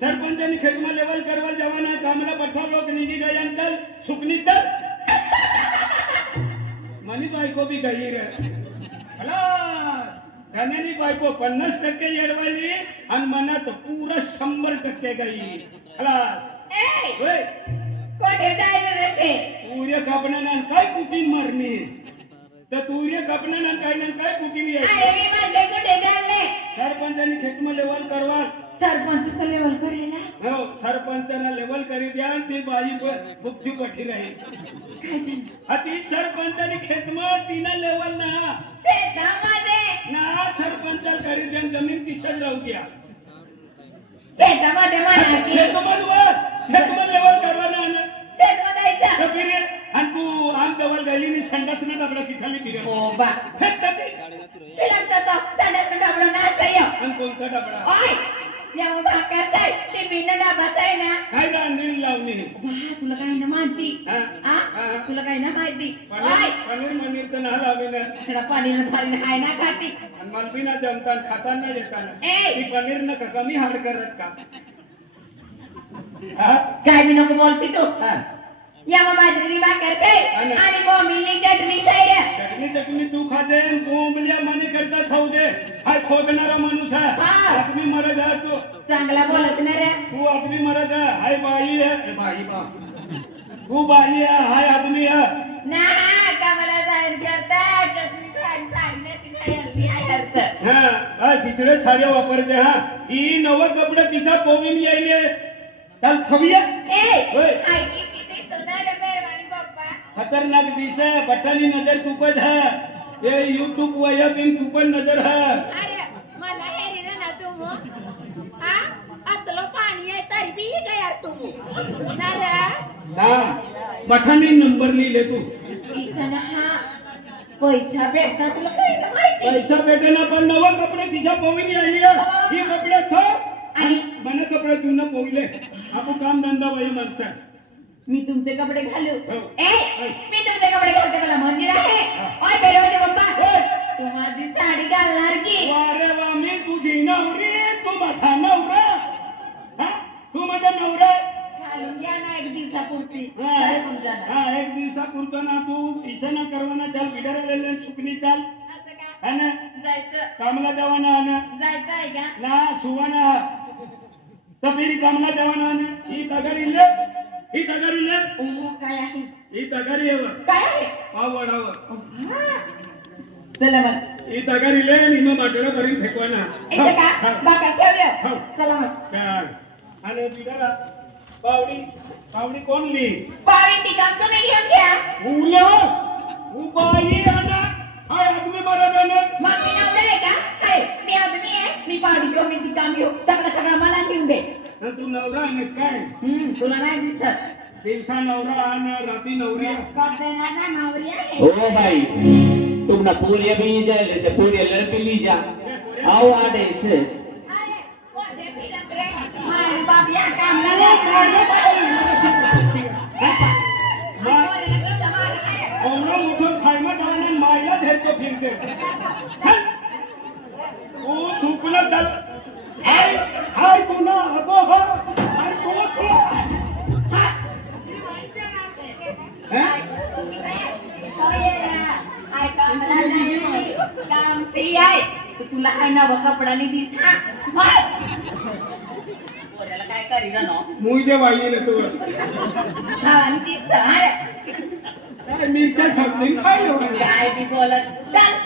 सरपंचांनी खेतमा लेवल करवा जवाना कामला पठावलो की निघी गई अंकल सुकनी चल मनी बायको बी गई रे हला धन्यानी बायको 50% येडवाली आणि मनात पुरा 100% गई खलास ओय कोठे जायचं रे ते सूर्य कापण्यानं काय कुटीन मारणी तर सूर्य कापण्यानं काय कुटीन यायची अरे मी म्हणले कुठे जायले सरपंचांनी खेतमा लेवल करवा सरपंच का लेवल करेल ना हो सरपंचांना लेवल करी द्या आणि ती बाई भुक्ती पठी राहील काय झालं अति सरपंचांनी खेतमा तिना लेवल ना शेतामध्ये ना सरपंचाला करी द्या जमीन तिसच राहू द्या शेतामध्ये म्हणायची खेतमा लेवल करवा ना शेतमध्ये जायचं तर फिरे आणि तू आम देवल गैली संडास ना डबडा किसाली फिरे हो बा फेक ती सिलेक्ट तो संडास डबडा ना सह्य आणि कोणता डबडा ओय जेव्हा भाकर जाय ते बिना डबा आहे ना काय गांधी लावणी तुला काही ना माहिती तुला काही ना माहिती ओय पनीर मनीर तर ना लावे ना थोडा पाणी भारी हाय ना खाती आणि मला ना जमतान खाताना येताना ए ती पनीर न कमी हाड करत का काय बी नको बोलती तू हा या मग बाजरीनी भाकर खाय आणि मम्मीनी चटणी खाय चटणी तू खाते बोंबल्या मने करता खाऊ दे हाय खोदणारा माणूस आहे आदमी मरद आहे तू चांगला बोलत ना रे तू आदमी मरद आहे हाय बाई है बाई बा तू बाई है हाय आदमी है ना कमला जाईन करता चटणी खाय साडीने सिनाळी हाय करत हा शिसडे साड्या वापरते हा ही नव कपडे तिचा पोवीन यायले चल खविया ए आई किती सुंदर मेहरबानी पप्पा खतरनाक दिस है बटनी नजर तुपज है ये यूट्यूब वया बिन तुपन नजर है अरे मला हेरी ना तू हा अतलो पाणी आहे तरी बी गया तू नरा ना बटनी नंबर लिहिले तू इsana हा पैसा भेटता तुला काय माहिती पैसा भेटे ना पण नवा कपडे तिच्या पोवीन यायली ही कपडे थो आणि मन कपडे चुन पोविले आपण काम धंदा बाई माणसा मी तुमचे कपडे घालू हो. मी तुमचे कपडे घालते मला मंदिर आहे ओय बेरे होते पप्पा तू माझी साडी घालणार की वारे वा मी तुझी नवरी तू माझा नवरा हा तू माझा नवरा घालून घ्या ना एक दिवसापुरती हा एक दिवसापुरतं ना तू ईशाना करवाना चाल बिडारा सुकनी चाल असं का है ना जायचं कामला जवाना आना जायचं आहे का ना सुवाना तर फिर कामला जवाना आना ही तगारी ले ओ काय आहे ही तगारी आहे काय आहे पाव वडावर चला मग ही तगारी ले आणि मग बाटडा भरीन फेकवाना इथे का बाका ठेवलं चला मग आणि बिडारा पावडी कोण ली पावी टिकाण तुम्ही घेऊन घ्या मुलं उबाई आना हाय आदमी मरद आना मग मी नवरा आहे का हाय मी आदमी आहे मी पावी घेऊ मी टिकाण घेऊ सगळं मला घेऊन दे तू नवरा आहे काय तुला नाही दिसत दिवसा नवरा आणि रात्री नवरी करते ना नवरी आहे ओ भाई तुम ना पूरी भी जाए जैसे पूरी लड़की ली जा आओ आडे से अरे कोठे फिरत रे माय बाप या कामला रे मोठं सायमत आणि मायला झेलतो फिरते तू चुकलं तर हाय हाय पुन्हा अगो हो आणि तू तुला काय नवा कपडा नाही दिस काय करी ना मुईच्या बाईला तू आणि तीच अरे काय मिरच्या समजून काय एवढं काय बी बोलत चल